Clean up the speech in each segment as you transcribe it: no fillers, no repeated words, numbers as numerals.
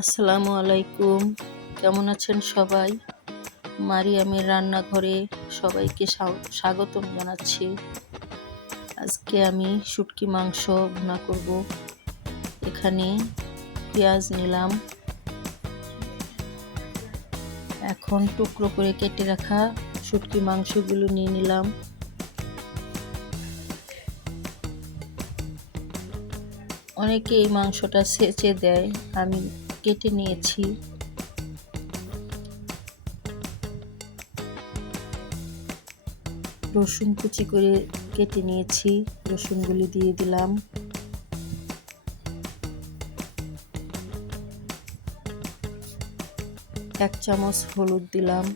আসসালামু আলাইকুম। কেমন আছেন সবাই? মারিয়ামের রান্নাঘরে সবাইকে স্বাগতম জানাচ্ছি। আজকে আমি শুটকি মাংস ভুনা করব। এখানে পেঁয়াজ নিলাম, এখন টুকরো করে কেটে রাখা শুটকি মাংসগুলো নিয়ে নিলাম। অনেকে এই মাংসটা ছেঁচে দেয়, আমি কেটে নিয়েছি। রসুন কুচি করে কেটে নিয়েছি, রসুনগুলি দিয়ে দিলাম। এক চামচ হলুদ দিলাম,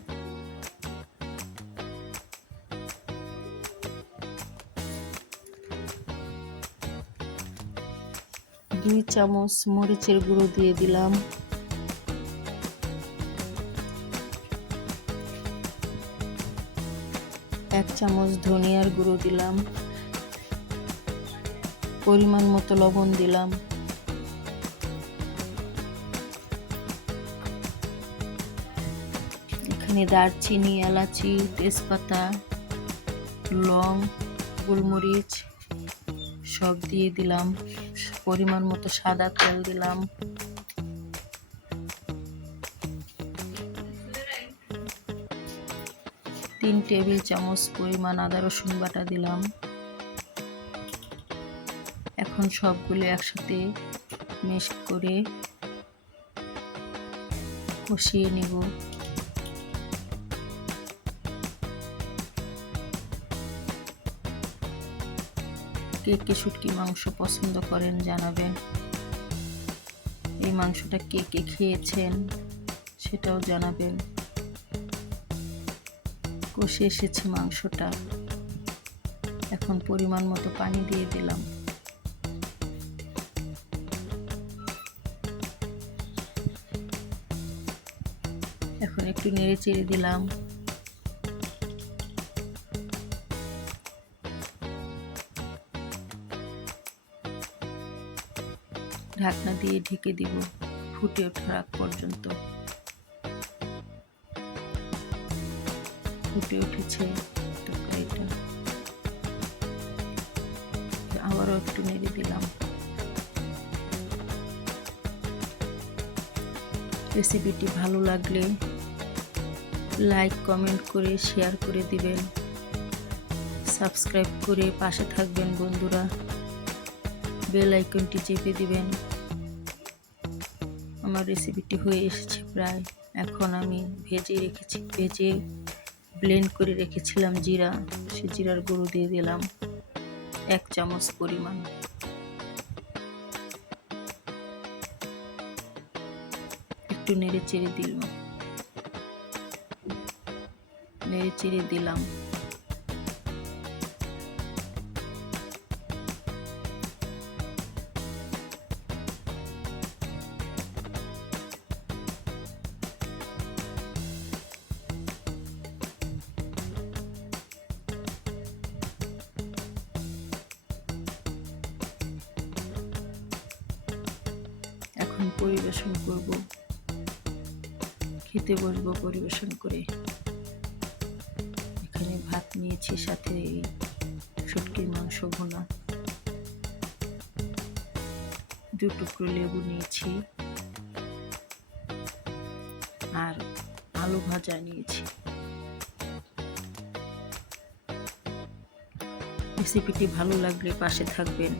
দুই চামচ মরিচের গুঁড়ো দিয়ে দিলাম, এক চামচ ধনিয়ার গুঁড়ো দিলাম, পরিমাণ মতো লবণ দিলাম, এখানে দারচিনি, এলাচি, তেজপাতা, লং, গোলমরিচ সব দিয়ে দিলাম। পরিমাণ মতো সাদা তেল দিলাম, তিন টেবিল চামচ পরিমাণ আদা রসুন বাটা দিলাম। এখন সবগুলো একসাথে মিক্স করে কষিয়ে নিব। কে কে শুটকি মাংস পছন্দ করেন জানাবেন। এই মাংসটা কে কে খেয়েছেন সেটাও জানাবেন। কষে এসেছে মাংসটা, এখন পরিমাণ মতো পানি দিয়ে দিলাম। এখন একটু নেড়ে চেড়ে দিলাম। ঢাকনা দিয়ে ঢেকে দিব ফুটে ওঠার আগ পর্যন্ত। ফুটে উঠেছে তরকারিটা, আবারও একটু নেড়ে দিলাম। রেসিপিটি ভালো লাগলে লাইক কমেন্ট করে শেয়ার করে দিবেন, সাবস্ক্রাইব করে পাশে থাকবেন বন্ধুরা, বেল আইকনটি চেপে দিবেন। আমার রেসিপিটি হয়ে এসেছে প্রায়। এখন আমি ভেজে ব্লেন্ড করে রেখেছিলাম জিরা, সে জিরার গুঁড়ো দিয়ে দিলাম এক চামচ পরিমাণ। একটু নেড়ে চেড়ে দিলাম। এখন পরিবেশন করব, খেতে বসবো পরিবেশন করে। এখানে ভাত নিয়েছি, সাথে শুটকির মাংস ভুনা, দু টুকরো লেবু নিয়েছি, আর আলু ভাজা নিয়েছি। রেসিপিটি ভালো লাগলে পাশে থাকবেন।